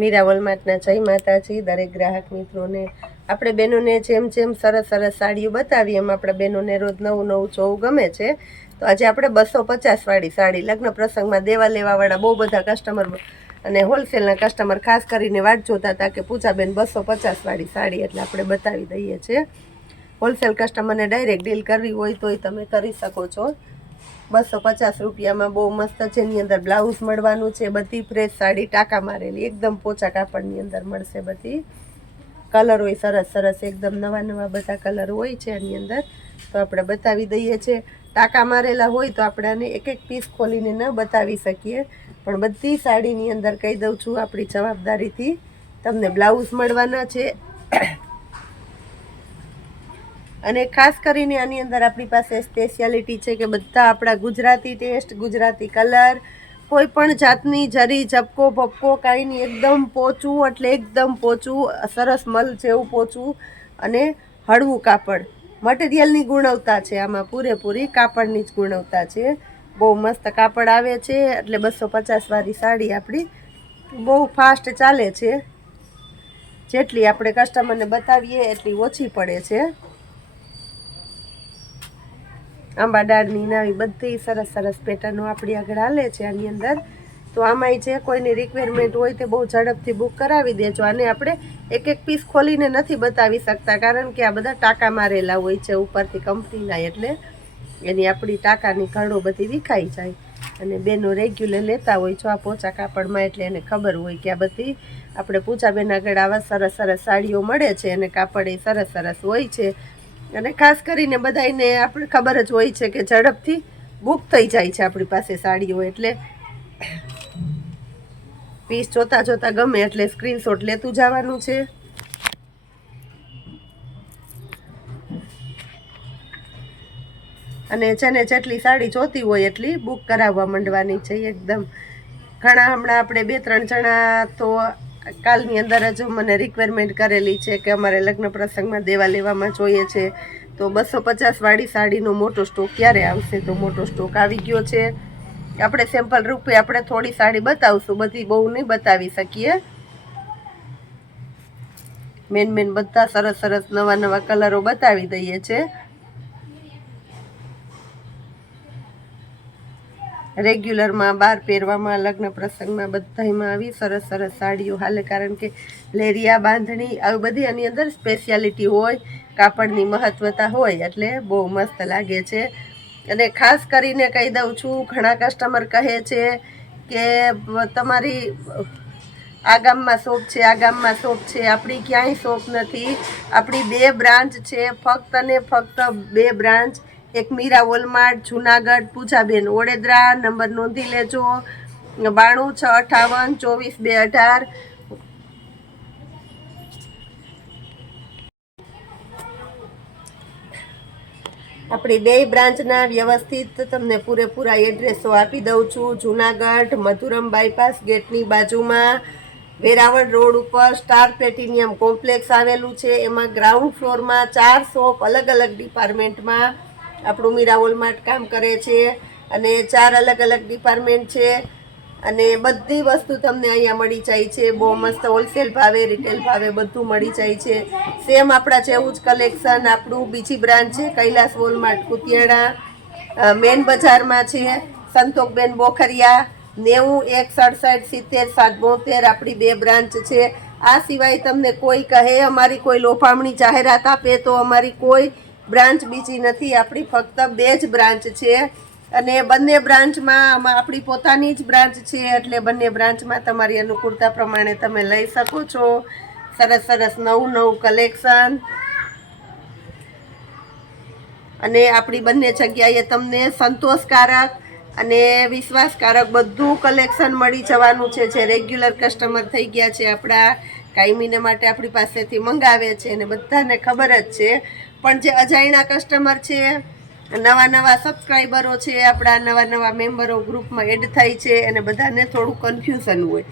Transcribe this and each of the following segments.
મીરા વોલમાર્ટના જય માતાજી દરેક ગ્રાહક મિત્રોને। આપણે બહેનોને જેમ જેમ સરસ સરસ સાડીઓ બતાવી એમ આપણા બહેનોને રોજ નવું નવું જોવું ગમે છે। તો આજે આપણે 250 વાળી સાડી લગ્ન પ્રસંગમાં દેવા લેવાવાળા બહુ બધા કસ્ટમર અને હોલસેલના કસ્ટમર ખાસ કરીને વાટ જોતા હતા કે પૂજાબેન 250 વાળી સાડી એટલે આપણે બતાવી દઈએ છીએ। હોલસેલ કસ્ટમરને ડાયરેક્ટ ડીલ કરવી હોય તોય તમે કરી શકો છો। 250 રૂપિયામાં બહુ મસ્ત જેની અંદર બ્લાઉઝ મળવાનું છે। બધી ફ્રેશ સાડી ટાંકા મારેલી એકદમ પોચા કાપડની અંદર મળશે। બધી કલર હોય સરસ સરસ એકદમ નવા નવા બધા કલર હોય છે એની અંદર। તો આપણે બતાવી દઈએ છીએ। ટાંકા મારેલા હોય તો આપણે આને એક એક પીસ ખોલીને ન બતાવી શકીએ, પણ બધી સાડીની અંદર કહી દઉં છું આપણી જવાબદારીથી તમને બ્લાઉઝ મળવાના છે। અને ખાસ કરીને આની અંદર આપણી પાસે સ્પેશિયાલિટી છે કે બધા આપણા ગુજરાતી ટેસ્ટ, ગુજરાતી કલર, કોઈ પણ જાતની જરી ઝપકો ભપકો કાંઈ નહીં, એકદમ પોચું એટલે એકદમ પોચું, સરસ મલ જેવું પોચું અને હળવું કાપડ। મટીરિયલની ગુણવત્તા છે આમાં પૂરેપૂરી કાપડની જ ગુણવત્તા છે। બહુ મસ્ત કાપડ આવે છે એટલે 250 વાળી સાડી આપણી બહુ ફાસ્ટ ચાલે છે। જેટલી આપણે કસ્ટમરને બતાવીએ એટલી ઓછી પડે છે। આંબા ડાળની નાવી બધી સરસ સરસ પેટર્નો આપણી આગળ હાલે છે આની અંદર। તો આમાંય જે કોઈની રિક્વાયરમેન્ટ હોય તે બહુ ઝડપથી બુક કરાવી દેજો। આને આપણે એક એક પીસ ખોલીને નથી બતાવી શકતા કારણ કે આ બધા ટાંકા મારેલા હોય છે ઉપરથી કંપનીના, એટલે એની આપણી ટાંકાની ઘડો બધી વિખાઈ જાય। અને બેનો રેગ્યુલર લેતા હોય છો આ પોચા કાપડમાં એટલે એને ખબર હોય કે આ બધી આપણે પૂજાબેન આગળ આવા સરસ સરસ સાડીઓ મળે છે અને કાપડ એ સરસ સરસ હોય છે। અને ખાસ કરીને બધાને આપણે ખબર જ હોય છે કે ઝડપથી બુક થઈ જાય છે આપણી પાસે સાડીઓ, એટલે પીસ જોતા જોતા ગમે એટલે સ્ક્રીનશોટ લેતું જવાનું છે। અને જેને જેટલી સાડી જોતી હોય એટલી બુક કરાવવા માંડવાની છે એકદમ। ઘણા હમણાં આપણે 2-3 જણા તો કાલની અંદર જ મને રિક્વાયરમેન્ટ કરેલી છે કે અમારે લગ્ન પ્રસંગમાં દેવા લેવામાં જોઈએ છે, તો 250 વાળી સાડીનો મોટો સ્ટોક ક્યારે આવશે? તો મોટો સ્ટોક આવી ગયો છે। આપણે સેમ્પલ રૂપે આપણે થોડી સાડી બતાવશું, બધી બહુ નહીં બતાવી શકીએ। મેન બધા સરસ સરસ નવા નવા કલરો બતાવી દઈએ છે। રેગ્યુલરમાં બહાર પહેરવામાં લગ્ન પ્રસંગમાં બધામાં આવી સરસ સરસ સાડીઓ હાલે, કારણ કે લેરિયા બાંધણી આવી બધી આની અંદર સ્પેશિયાલિટી હોય, કાપડની મહત્વતા હોય એટલે બહુ મસ્ત લાગે છે। અને ખાસ કરીને કહી દઉં છું, ઘણા કસ્ટમર કહે છે કે તમારી આ ગામમાં શોપ છે, આ ગામમાં શોપ છે, આપણી ક્યાંય શોપ નથી। આપણી 2 બ્રાન્ચ છે, ફક્ત અને ફક્ત 2 બ્રાન્ચ। એક મીરા વોલમાર્ટ જુનાગઢ, પૂજાબેન ઓડેદરા, નંબર નોંધી લેજો 92-658-24-218। આપણી 2 બ્રાન્ચના વ્યવસ્થિત તમને પૂરેપૂરા એડ્રેસો આપી દઉં છું। જુનાગઢ મધુરમ બાયપાસ ગેટની બાજુમાં વેરાવળ રોડ ઉપર સ્ટાર પ્લેટિનિયમ કોમ્પ્લેક્સ આવેલું છે। એમાં ગ્રાઉન્ડ ફ્લોરમાં 4 શોપ અલગ અલગ ડિપાર્ટમેન્ટમાં આપણું મીરા વોલમાર્ટ કામ કરે છે અને 4 અલગ અલગ ડિપાર્ટમેન્ટ છે। અને બધી વસ્તુ તમને અહીંયા મળી જાય છે બહુ મસ્ત હોલસેલ ભાવે, રિટેલ ભાવે બધું મળી જાય છે। સેમ આપણા જેવું જ કલેક્શન આપણું બીજી બ્રાન્ચ છે કૈલાસ વોલમાર્ટ કુતિયાણા મેન બજારમાં છે। સંતોકબેન બોખરિયા 90-167-70-772 આપણી 2 બ્રાન્ચ છે। આ સિવાય તમને કોઈ કહે અમારી કોઈ લોભામણી જાહેરાત આપે તો અમારી કોઈ બ્રાન્ચ બીજી નથી, આપણી ફક્ત 2 જ બ્રાન્ચ છે। અને બંને બ્રાન્ચમાં આપણી પોતાની જ બ્રાન્ચ છે એટલે બંને બ્રાન્ચમાં તમારી અનુકૂળતા પ્રમાણે તમે લઈ શકો છો। સરસ સરસ નવું નવું કલેક્શન અને આપણી બંને જગ્યાએ તમને સંતોષકારક અને વિશ્વાસકારક બધું કલેક્શન મળી જવાનું છે। જે રેગ્યુલર કસ્ટમર થઈ ગયા છે આપણા, કાયમીને માટે આપણી પાસેથી મંગાવે છે અને બધાને ખબર જ છે, પણ જે અજાણ્યા કસ્ટમર છે, નવા નવા સબસ્ક્રાઈબરો છે, આપણા નવા નવા મેમ્બરો ગ્રુપમાં એડ થાય છે અને બધાને થોડું કન્ફ્યુઝન હોય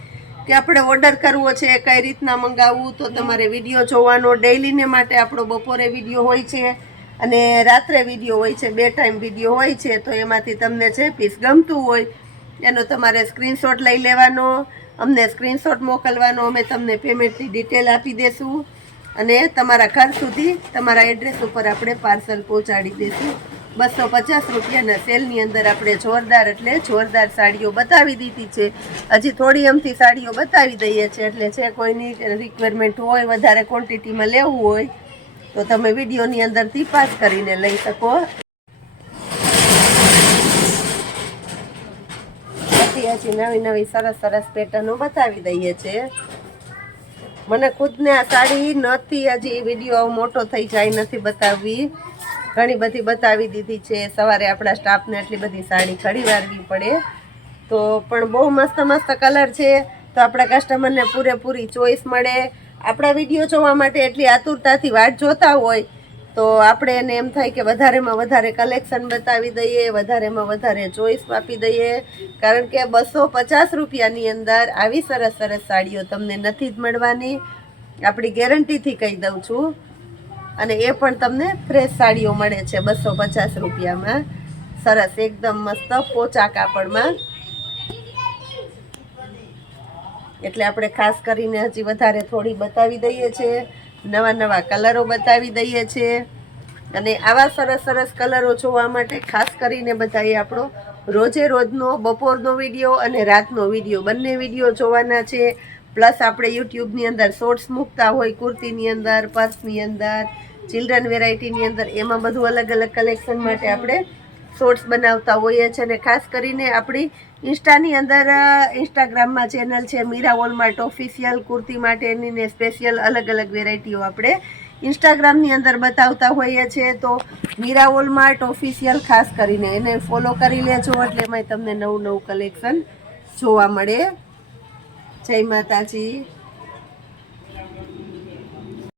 કે આપણે ઓર્ડર કરવો છે કઈ રીતના મંગાવવું। તો તમારે વિડીયો જોવાનો, ડેઈલીને માટે આપણો બપોરે વિડીયો હોય છે અને રાત્રે વિડીયો હોય છે, 2 ટાઈમ વિડીયો હોય છે। તો એમાંથી તમને જે પીસ ગમતું હોય એનો તમારે સ્ક્રીનશોટ લઈ લેવાનો અમને સ્ક્રીનશોટ મોકલવાનો, અમે તમને પેમેન્ટની ડિટેલ આપી દેશું અને તમારા ઘર સુધી તમારા એડ્રેસ ઉપર આપણે પાર્સલ પહોંચાડી દઈશું. 250 રૂપિયાના સેલની અંદર આપણે જોરદાર એટલે જોરદાર સાડીઓ બતાવી દીધી છે. હજી થોડી અમથી સાડીઓ બતાવી દઈએ છીએ, એટલે જે કોઈની રિક્વાયરમેન્ટ હોય, વધારે ક્વોન્ટિટીમાં લેવું હોય તો તમે વિડીયોની અંદરથી પાસ કરીને લઈ શકો. હજી નવી નવી સરસ સરસ પેટર્નો બતાવી દઈએ છીએ. મને ખુદને આ સાડી નથી, હજી વિડીયો મોટો થઈ જાય નથી બતાવવી, ઘણી બધી બતાવી દીધી છે. સવારે આપણા સ્ટાફને એટલી બધી સાડી ઘડી વારવી પડે, તો પણ બહુ મસ્ત મસ્ત કલર છે, તો આપણા કસ્ટમરને પૂરેપૂરી ચોઈસ મળે. આપણા વિડીયો જોવા માટે એટલી આતુરતાથી વાટ જોતા હોય તો આપણે એને એમ થાય કે વધારેમાં વધારે કલેક્શન બતાવી દઈએ, વધારેમાં વધારે ચોઈસ આપી દઈએ, કારણ કે 250 રૂપિયાની અંદર આવી સરસ સરસ સાડીઓ તમને નથી જ મળવાની, આપણી ગેરંટીથી કહી દઉં છું. અને એ પણ તમને ફ્રેશ સાડીઓ મળે છે 250 રૂપિયામાં, સરસ એકદમ મસ્ત પોચા કાપડમાં. એટલે આપણે ખાસ કરીને હજી વધારે થોડી બતાવી દઈએ છીએ, નવા નવા કલરો બતાવી દઈએ છીએ. અને આવા સરસ સરસ કલરો જોવા માટે ખાસ કરીને બધાએ આપણો રોજે રોજનો બપોરનો વિડીયો અને રાતનો વિડીયો બંને વિડીયો જોવાના છે. પ્લસ આપણે યુટ્યુબની અંદર શોર્ટ્સ મૂકતા હોય, કુર્તીની અંદર, પર્સની અંદર, ચિલ્ડ્રન વેરાયટીની અંદર, એમાં બધું અલગ અલગ કલેક્શન માટે આપણે શોર્ટ્સ બનાવતા હોઈએ છીએ. અને ખાસ કરીને આપણી ઇન્સ્ટાની અંદર, ઇન્સ્ટાગ્રામમાં ચેનલ છે મીરા વોલમાર્ટ ઓફિશિયલ, કુર્તી માટેની ને સ્પેશિયલ અલગ અલગ વેરાયટીઓ આપણે ઇન્સ્ટાગ્રામની અંદર બતાવતા હોઈએ છીએ. તો મીરા વોલમાર્ટ ઓફિશિયલ ખાસ કરીને એને ફોલો કરી લેજો, એટલે એમાં તમને નવું નવું કલેક્શન જોવા મળે. જય માતાજી.